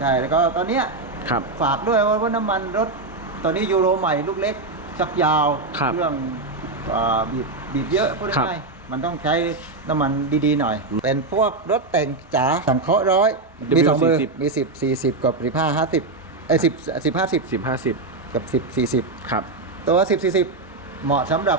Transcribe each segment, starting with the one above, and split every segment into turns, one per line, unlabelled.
ใช่แล้วก็ตอนเนี้ย
ครับ
ฝากด้วยว่าว่าน้ำมันรถตอนนี้ยูโรใหม่ลูกเล็กชักยาว
ครับ
เครื่องอ่าบีบบีบเยอะพูด
ครับ
ง่ายๆมันต้องใช้น้ำมันดีๆหน่อย เป็นพวกรถแต่งจ๋าสังเคราะห์ร้อยมีสองเบอร์
W40
มีสิบสี่สิบกับสิบห้าห้าสิบไอ้สิบสิบห้าสิบ
สิบห้าสิบ
กับสิบสี่สิบ
ครับ
ตัวสิบสี่สิบเหมาะสำหรับ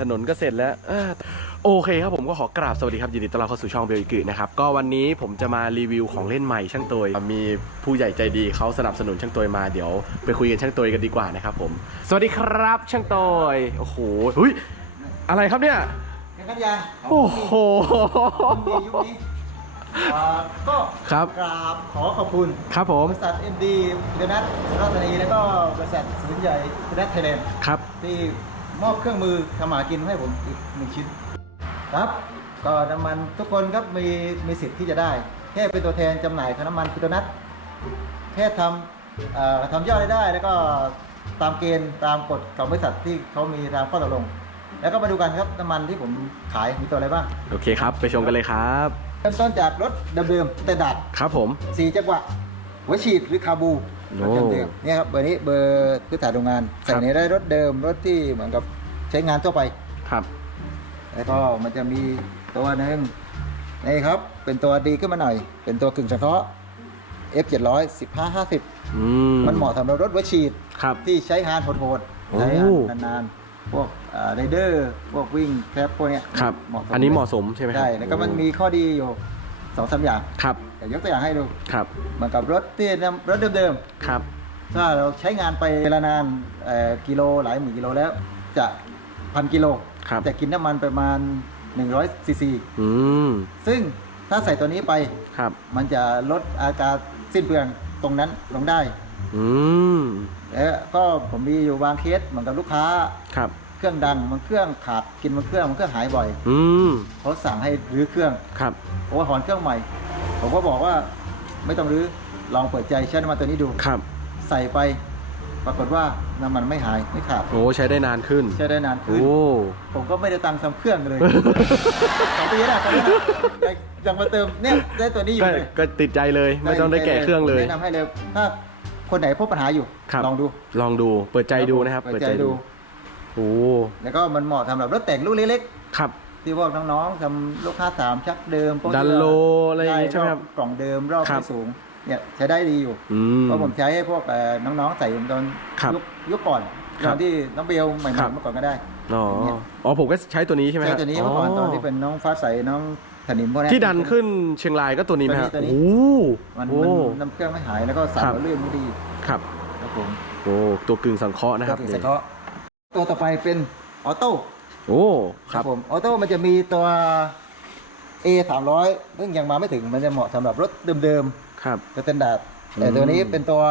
ถนนก็เสร็จแล้วอ่าโอเคครับผมก็ขอกราบสวัสดีครับยินดีต้อนรับเข้าสู่ช่องเบลอิกินะครับก็วันนี้ผมจะมารีวิวของเล่นใหม่ช่างตัวยมีผู้ใหญ่ใจดีเขาสนับสนุนช่างตัวยมาเดี๋ยวไปคุยกันช่างตัวยกันดีกว่านะครับผม สวัสดีครับช่างตัวยโอ้โหเฮ้ยอะไรครับเนี่ย
แข่งขันยาง
โอ้โห
มียุคนี้อ่าก็
ครับ
กราบขอขอบคุณ
ครับผม
บริษัท MD เดนัทรัตนีแล้วก็บริษัทสินใหญ่เดนัทไทยแลนด์
ครับ
ที่ มอบเครื่องมือทำหมากินให้ผมอีกหนึ่งชิ้น ครับก็น้ำมันทุกคนครับมีมีสิทธิ์ที่จะได้ แค่เป็นตัวแทนจำหน่ายของน้ำมันพิโตนัทแค่ทำเอ่อทำยอดได้ได้ แล้วก็ตามเกณฑ์ตามกฎของบริษัทที่เขามีตามข้อตกลง แล้วก็มาดูกันครับน้ำมันที่ผมขายมีตัวอะไรบ้าง
โอเคครับ ไปชมกันเลยครับ
เริ่มต้นจากรถเดิมๆแต่ดัด
ครับผม
สี่จังหวะ หัวฉีดหรือคาบู
โอ้
รถเดิมๆเนี่ยครับเบอร์นี้เบอร์พื้นฐานโรงงาน ใส่ในได้รถเดิมรถที่เหมือนกับใช้งานทั่วไป
ครับ
แล้วก็มันจะมีตัวหนึ่งนี่ครับ เป็นตัวดีขึ้นมาหน่อย เป็นตัวกึ่งสังเคราะห์ F 7 0 0 15 50
อืม
มันเหมาะสำหรับรถหัวฉีด
ครับ
ที่ใช้งานโหด
โอ้
ๆใช้งานนานๆ พวกไรเดอร์ พวกวิ่งแคปพวกเนี้ย
ครับ
เหมาะสม
อันนี้เหมาะสมใช่ไหมครับ
ใช่ แล้วก็มันมีข้อดีอยู่ สองสามอย่าง
ครับ
แต่ยกตัวอย่างให้ดู
ครับ
เหมือนกับรถที่นำรถเดิม
ครับ
ๆถ้าเราใช้งานไปเวลานานเอ่อกิโลหลายหมื่นกิโลแล้ว จะพันกิโล
ครับ
จะกินน้ำมันประมาณ100ซีซี
อืม
ซึ่งถ้าใส่ตัวนี้ไป
ครับ
มันจะลดอาการสิ้นเปลืองตรงนั้นลงได้
อืม
แล้วก็ผมมีอยู่บางเคสเหมือนกับลูกค้า
ครับ
เครื่องดังมันเครื่องขาดกินมันเครื่องมันเครื่องหายบ่อย
อืม
เขาสั่งให้รื้อเครื่อง
ครับ
โอ้ถอนเครื่องใหม่ ผมก็บอกว่าไม่ต้องรื้อลองเปิดใจใช้น้ำมันตัวนี้ดู
ครับ
ใส่ไปปรากฏว่าน้ำมันไม่หายไม่ขาด
โอ้ใช้ได้นานขึ้น
ใช้ได้นานขึ้น
โอ้
ผมก็ไม่ได้ตังค์ทำเครื่องเลยสองปีแล้วตอนนี้นะยังมาเติมเนี่ยได้ตัวนี้อยู่
ก็
เลย
ก็ติดใจเลยไม่ต้องได้แกะเครื่องเลย
แนะนำให้เลยถ้าคนไหนพบปัญหาอยู่
ครับ
ลองดู
ลองดูเปิดใจดูนะครับ
เปิดใจดู
โอ้
แล้วก็มันเหมาะสำหรับรถแต่งลูกเล็ก
ครับ
ๆ ที่พวกน้องๆทำลูกค้าสามชักเดิมพวก
ดันโลอะไรอย่างงี้ใช่ไหมครับ
กล่องเดิมรอบ
ครับ
ไม่สูงเนี่ยใช้ได้ดีอยู่
อืม
เพราะผมใช้ให้พวกเอ่อน้องๆใส่ตอน
ครับ
ยุคยุคก่อน
ครั
ต
บ
อนที่น้องเบลใหม่
ครับ
ๆเมื่อก่อนก็ได้
อ๋ออ๋อผมก็ใช้ตัวนี้ใช่ไหม
ใช้
ฮะ
ตัวนี้เมื่อก่อนตอนที่เป็นน้องฟ้าใสน้องถนิมพวกนี้
ที่ดันขึ้นเชียงรายก็ตัวนี้ไหมฮะ
ตัวนี้
โอ้
มัน
โอ้
มันน้ำเครื่องไม่หายแล้วก็สั่น
ครับ
แล้วลื่นไม่ดี
ครับ
ครับผม
โอ้ตัวกึ่งสังเคราะห์นะครับ
ตัวที่สะเคราะห์ ตัวต่อไปเป็นออโต้
โอ้ครับ
ผมออโต้มันจะมีตัว A 3 0 0ซึ่งยังมาไม่ถึงมันจะเหมาะสำหรับรถเดิม
ครับ
ๆสแตนดาร์ดแต่
อืม
ตัวนี้เป็นตัว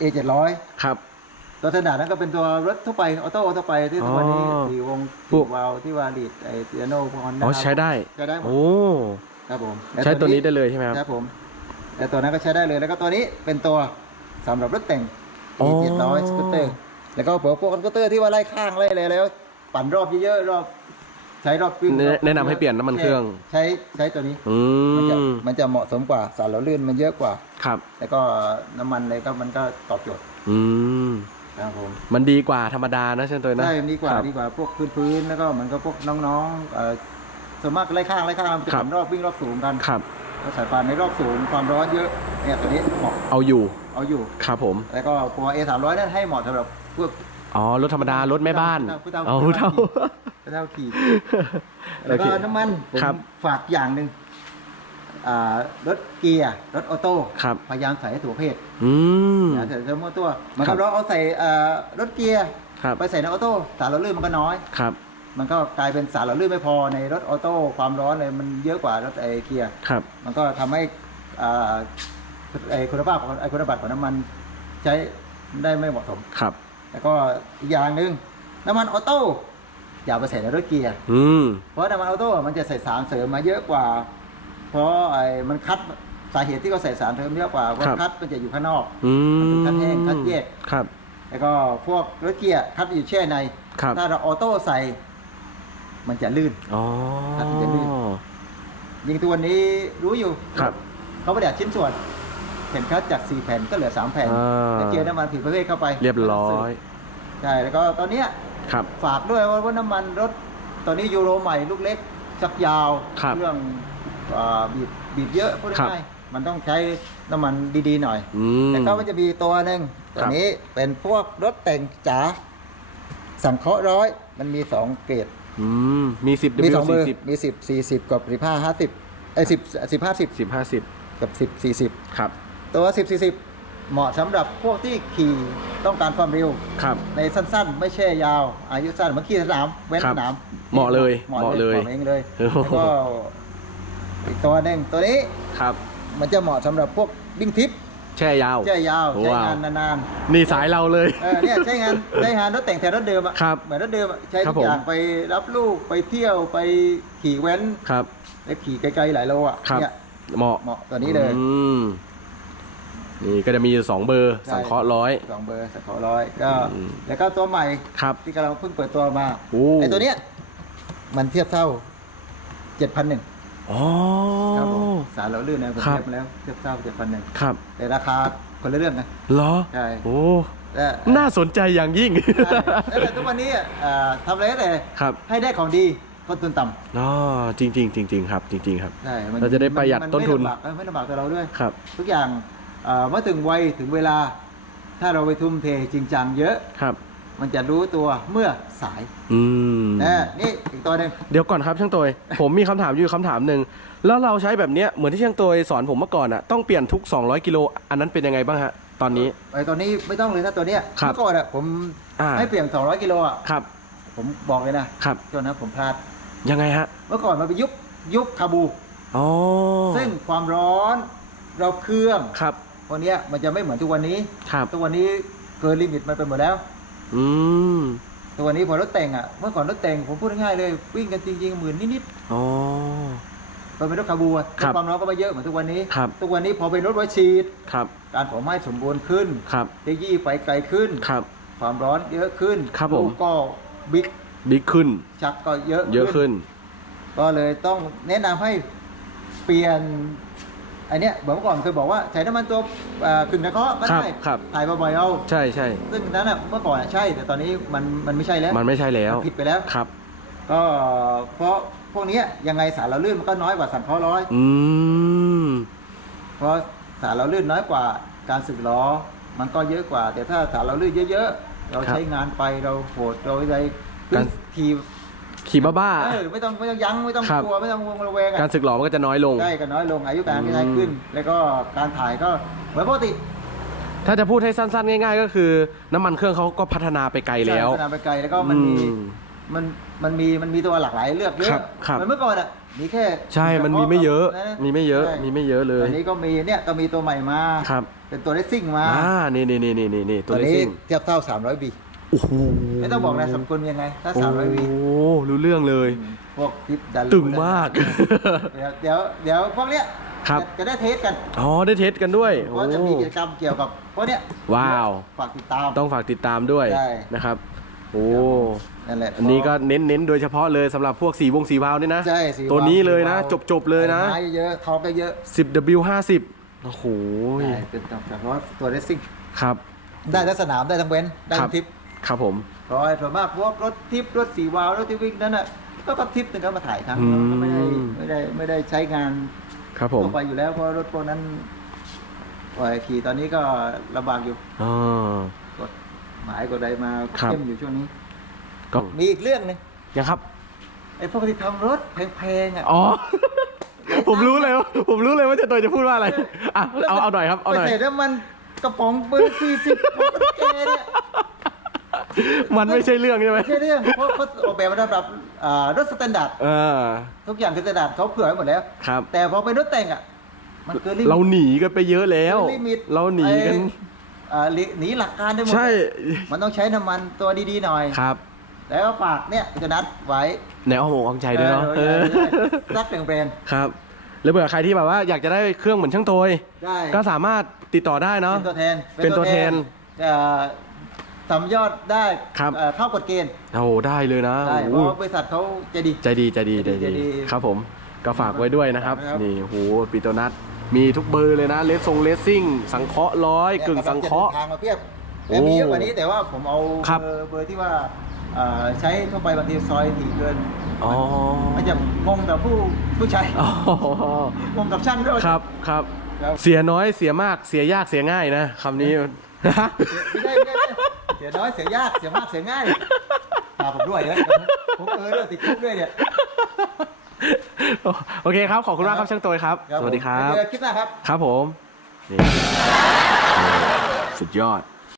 A 7 0 0
ครับ
ตัวสแตนดาร์ดนั้นก็เป็นตัวรถทั่วไปออโต้ทั่วไปที่ทุกวันนี้
อ๋อ
สี่วง
พว
สี่
ก
วาล์วที่วาลีดไอเปียโนพวกนั้น
อ๋อใช้ได้
ใช้ได้หมด
โอ้
ครับผม
ใช้ตัวนี้ได้เลยใช่ไหมครับ
ครับผมแต่ตัวนั้นก็ใช้ได้เลยแล้วก็ตัวนี้เป็นตัวสำหรับรถแต่ง
อ๋อ
A 7 0 0สกูตเตอร์ แล้วก็พวกพวกสกูตเตอร์ที่ว่าไล่ข้างไล่อะไรแล้ว ปั่นรอบเยอะๆรอบ ใช้รอบวิ่ง
แนะ
รอบ
แนะนำให้เปลี่ยนน้ำมันเครื่อง
ใช้ใช้ตัวนี้
อื
มันจะ
ม
มันจะเหมาะสมกว่าสารเหลาลื่นมันเยอะกว่า
ครับ
แล้วก็น้ำมันอะไรก็มันก็ตอบโจทย์
อืม
ครับผม
มันดีกว่าธรรมดานะเช่นตัวนะ
ใช่ดีกว่า
ครับ
ดีกว่าพวกพื้นๆแล้วก็เหมือนกับพวกน้องๆเอ่อส่วนมากไล่ข้างไล่ข้างมันจะ
ครับ
ปั่นรอบวิ่งรอบสูงกัน
ครับ
แล้วสายพานในรอบสูงความร้อนเยอะเนี่ยตัวนี้เหมาะ
เอาอยู่
เอาอยู่
ครับผม
แล้วก็ตัว A 3 0 0นั่นให้เหมาะสำหรับ พวก
อ๋อรถธรรมดารถแม่บ้าน
ผู้เฒ่า
อ๋อ
ผู้
ผู้เท่า
เท่าขี่แล้วก็
โอเค
น้ำมันผม
ครับ
ฝากอย่างหนึ่งอ่ารถเกียร์รถออโต้
ครับ
พยายามใส่ให้ถูกประเภท
อืม
อย่าใส่เฉพาะตัวเหมัน
ครั
ก็
บ
เราเอาใส่อ่ารถเกียร์
ครับ
ไปใส่ในออโต้สารหล่อลื่นมันก็น้อย
ครับ
มันก็กลายเป็นสารหล่อลื่นไม่พอในรถออโต้ความร้อนเลยมันเยอะกว่ารถไอเกียร์
ครับ
มันก็ทำให้อ่าไอคุณภาพของไอคุณภาพของน้ำมันใช้ได้ไม่เหมาะสม
ครับ
แล้วก็อีกอย่างหนึ่งน้ำมันออโต้อย่าไปใส่ในรถเกียร์
อืม
เพราะน้ำมันออโต้มันจะใส่สารเสริมมาเยอะกว่า เพราะไอ้มันคัดสาเหตุที่เขาใส่สารเสริมเยอะกว่าเพราะคัดมันจะอยู่ข้างนอก
อืม
มันเป็นคัดแห้งคัดแยก
ครับ
แล้วก็พวกรถเกียร์คัดอยู่แช่ใน
ครับ
ถ้าเราออโต้ใส่ มันจะลื่น
อ๋อ
ครับจะลื่นยิงตัวนี้รู้อยู่
ครับ
เขาไม่ได้อัดชิ้นส่วน เห็นคัดจาก 4 แผ่นก็เหลือ 3 แผ่น
อ่า
แล้วเกียร์น้ำมันผิดประเภทเข้าไป
เรียบร้อย
ใช่แล้วก็ตอนเนี้ย
ครับ
ฝากด้วยว่าว่าน้ำมันรถตอนนี้ยูโรใหม่ลูกเล็กจักยาว
ครับ
เรื่องอาบีบบีบเยอะพูด
ครับ
ง่ายๆมันต้องใช้น้ำมันดีๆหน่อย
อืม
แต่ก็มันจะมีตัวหนึ่ง
ค
ตั
รั
ว
บ
นี้เป็นพวกรถแต่งจ๋าสังเคราะห์ร้อย มันมีสองเกรด
อืมมีสิบ
มี
W
สองเบอ
สี่
ร์
สิบ
มีสิบสี่สิบกับสิบห้าห้าสิบไอ้สิบสิบห้าสิบ
สิบห้าสิบ
กับสิบสี่สิบ
ครับ
ตัวสิบสี่สิบเหมาะสำหรับพวกที่ขี่ต้องการความเร็ว
ครับ
ในสั้นๆ ไม่ใช่ยาว อายุสั้นเหมือนขี่สนามเว้น
ครับ
สนาม
เหมาะเลย
เหมาะ
เหมาะ
เล
เลยย
เหมาะเองเลย
โอ้โห
แล้วก็อีกตัวหนึ่งตัวนี้
ครับ
มันจะเหมาะสำหรับพวกวิ่งทิป
แช่ยาว
ใช้ยาว
โอ้
ใช้
ว้าว
งานนาน
นี่สายเราเลย
ๆเออเนี่ยใช้งานใช้งานรถแต่งแทนรถเดิมอะ
ครับ
เหมือนรถเดิมอะใช้
ครั
ทุ
บ
กอย่าง
ผม
ไปรับลูกไปเที่ยวไปขี่แว้น
ครับ
ไปขี่ไกลๆหลายโลอะ
ครับ
เนี่ย
เหมาะ
เหมาะตัวนี้เลย
อืม นี่ก็จะมีอยู่สองเบอร์
ใช่
สังเคราะห์ร้อย
สองเบอร์สักขอร้อยก็
อืม
แล้วก็ตัวใหม่
ครับ
ที่กำลังเพิ่งเปิดตัวมา
โอ้
ไอ้ตัวเนี้ยมันเทียบเท่าเจ็ดพันหนึ่ง
อ๋อ
ครับผมสารเราลื่นนะผม
ครับ
เทียบมาแล้วเทียบเท่าเจ็ดพันหนึ่ง
ครับ
แต่ราคาคนละเรื่องนะ
เหรอ
ใช่
โอ้
และ
น่าสนใจอย่างยิ่ง
ใช่แล้วแต่ทุกวันนี้อะอ่าทำอะไรก็ได้
ครับ
ให้ได้ของดีต้นทุนต่ำ
อ๋อจริงจริงๆจริง ๆ ครับ จริง ๆ ครับ
ใช่มัน
เราจะได้ประหยัด
มั
ต้นทุน
ไม่ลำบากเออไม่ลำบากต่อเราด้วย
ครับ
ทุกอย่างอ่า เมื่อถึงวัยถึงเวลา ถ้าเราไปทุ่มเทจริงจังเยอะ
ครับ
มันจะรู้ตัวเมื่อสาย
อืม
นะนี่อีกตัวหนึ่ง
เดี๋ยวก่อนครับช่างตัวผมมีคำถามอยู่คำถามหนึ่งแล้วเราใช้แบบเนี้ยเหมือนที่ช่างตัวสอนผมเมื่อก่อนอะต้องเปลี่ยนทุก 200 กิโลอันนั้นเป็นยังไงบ้างฮะตอนนี้
ไอ้ตัวนี้ไม่ต้องเลยถ้าตัวเนี้ย
ครับ
เมื่อก่อนอะผม
อ่า
ให้เปลี่ยน200กิโลอะ
ครับ
ผมบอกเลยนะครับช่วงนั้นผมพลาด
ยังไงฮะ
เมื่อก่อนมันไปยุบยุบคาบู
อ๋อ
ซึ่งความร้อนเราเครื่อง
ครับ
พวกเนี้ยมันจะไม่เหมือนทุกวันนี้
ครับ
ทุกวันนี้เกินลิมิตมันไปหมดแล้ว
อืม
ทุกวันนี้พอรถแต่งอะ เมื่อก่อนรถแต่งผมพูดง่ายๆเลยวิ่งกันจริงๆหมื่นนิด
อ๋อ
ๆพอเป็นรถคาบูอะ
ครับ
ความร้อนก็ไม่เยอะเหมือนทุกวันนี้
ครับ
ทุกวันนี้พอเป็นรถไว้ฉีด
ครับ
การเผาไหม้สมบูรณ์ขึ้น
ครับ
เทคโนโลยีไปไกลขึ้น
ครับ
ความร้อนเยอะขึ้น
ครับผม
ลูกก็บิ๊ก
บิ๊กขึ้น
ชักก็เยอะ
เยอะขึ้น
ก็เลยต้องแนะนำให้เปลี่ยน อันเนี้ยเมื่อก่อนเคยบอกว่าใช้น้ำมันตัวเอ่อกึ่งตะเคาะก็
ครับ
ได้
ครับ
ถ่ายบ่อยๆเอา
ใช่ใช่
ซึ่งนั้นอะเมื่อก่อนอะใช่ แต่ตอนนี้มันมันไม่ใช่แล้ว
มันไม่ใช่แล้ว
มันผิดไปแล้ว
ครับ
ก็เพราะพวกเนี้ยยังไงสารเราลื่นมันก็น้อยกว่าสันเคราะห์ร้อย
อืม
เพราะสารเราลื่นน้อยกว่าการสึกล้อ มันก็เยอะกว่า แต่ถ้าสารเราลื่นเยอะๆเรา
ครับ
ใช้งานไปเราโหดเราอะไร
การ
ขี่
ขี่บ้า
เออไม่ต้องไม่ต้องยั้งไม่ต้อง
ครับ
กลัวไม่ต้องวงระแวง
ๆ
อะ
การสึกหลอมันก็จะน้อยลง
ได้ก็น้อยลงอายุการก็น้อยขึ้น แล้วก็การถ่ายก็เหมือนปกติ
ถ้าจะพูดให้สั้นๆ ง่าย ๆ ก็คือ น้ำมันเครื่องเขาก็พัฒนาไปไกลแล้ว
ใช่พัฒนาไปไกลแล้วก็มันมี
อืม
มันมันมีมันมีตัวหลากหลายเลือกเย
ครั
อะ
บครับ
เหมือนเมื่อก่อนอะมีแค่
ใช่มันมีไม่เยอะ
น
มีไม่เยอะ
ใช่
มีไม่เยอะเลย
ตอนนี้ก็มีเนี่ยก็มีตัวใหม่มา
ครับ
เป็นตัวเลสซิ่งมา
อ่านี่นี่นี่นี่นี่ตัว
ตัว
เลส
นี้
ซิ่ง
เทียบเท่า 300บี
โอ้โห
ไม่ต้องบอกนะสมกุลยังไง ถ้า
โอ้
300บี
รู้เรื่องเลย
พวกทิปดัน
ตึงมาก
เดี๋ยวเดี๋ยวเดี๋ยวพวกเนี้ย
ครับ
จะจะได้เทสกัน
อ๋อ ได้เทสกันด้วย
เพราะจะมีกิจกรรมเกี่ยวกับพวกเนี้ย
ว้าว
ฝากติดตาม
ต้องฝากติดตามด้วย
ใช่
นะครับ โอ้
นั่นแหละ
อันนี้ก็เน้นเน้นๆโดยเฉพาะเลยสำหรับพวกสีวงสีวาล์วนี่นะ
ใช่สี
ตัวนี้เลยนะ
วาล์ว
จบจบๆเลยนะ
ไม้เยอะทองก็เยอะ
10W 50 โอ้โห
ใช่เป็นตัวเพราะตัวเลสซิ่ง
ครับ
ได้ทั้งสนามได้ทั้งเว้น ได้
ครั
ทั้
บ
งทิป
ครับผม
เพราะไอ้ส่วนมากพวกรถทิปรถสีวาล์วรถที่วิ่งนั้นอะก็ก็ทิปถึงก็มาถ่ายครั้ง
อืม
ก็ไม่ได้ไม่ได้ไม่ได้ใช้งาน
ครับผม
ทั่วไปอยู่แล้วเพราะรถพวกนั้นปล่อยขี่ตอนนี้ก็ลำบากอยู่
อ๋อก
ดหมายกว่าใดมา
ครับ
เข้มอยู่ช่วงนี้
ก็
มีอีกเรื่องหนึง
ยังครับ
ไอ้พวกที่ทำรถแพงๆอะ
อ๋อ ผมรู้เลยว่าผมรู้เลยว่าเจะตัวจะพูดว่าอะไรอะเอาเอาหน่อยครับเอาหน่อย
ไปใส่น้ำมันกระป๋องเบอร์สี่สิบของกุญแจเนี่ย
มันไม่ใช่เรื่องใช่ไหม
ไม่ใช่เรื่องเพราะเขาออกแบบมาสำหรับอ่ารถสแตนดาร์ด
เออ
ทุกอย่างคือสแตนดาร์ดเขาเผื่อไว้หมดแล้ว
ครับ
แต่พอเป็นรถแต่งอะมันเกินลิมิต
เราหนีกันไปเยอะแล้ว
กินลิมิต
เราหนีกัน
ไอ้อ่าลิหนีหลักการได้หมด
ใช่
มันต้องใช้น้ำมันตัวดีๆหน่อย
ครับ
แล้วก็ฝากเนี่ยจะนัดไว้
ในอ้อมอกอ้อมใจด้วยเนาะ
เอ
เอ
อ
อ
ได้ได้สักหนึ่งแบรนด์
ครับ แล้วเผื่อใครที่แบบว่าอยากจะได้เครื่องเหมือนช่างโตย
ได้
ก็สามารถติดต่อได้เนาะ
เป็นตัวแทน
เป็นตัวแทน
เอ่อ ทำยอดได้
ครับ
เอ่อเข้ากฎเกณฑ์
โอ้โหได้เลยนะ
ได้เพ
โอ้
ราะ
โห
ว่าบริษัทเขาใจะดี
ใจดีใจดีใจ
ใจ
ดี
ดี
ครับผมก็ฝากไว้ด้วยนะครับ
ครับ
นี่โหปีโตนัทมีทุกเบอร์เลยนะเลสซงเลสซิ่ง สังเคราะห์ร้อย
นี่ย
กึ่งสังเคราะห์
กำลัจดินทางมาเพียบ
โอ้
แต่มีเยอะกว่านี้แต่ว่าผมเอา
ครับ
เบอร์เบอร์ที่ว่าเอ่อใช้ทั่วไปบางทีซอยถี่เกิน
อ๋อ
มันจะงงกับผู้ผู้ใช้
อ๋อง
งกับช่างด้วย
ครับครับ
ครับ
เสียน้อยเสียมากเสียยากเสียง่ายนะคำนี้
ไม่ได้ไม่ได้ไม่ได้ เสียน้อยเสียยากเสียมากเสียง่ายพาผมด้วยเนี่ยผมเออเรื่องติดคุกด้วยเนี่ย
โอเคครับ ขอบคุณมากครับช่างโตยครับ สวัสดีครับ
เจอคลิปหน้าครับ
ครับผมนี่สุดยอด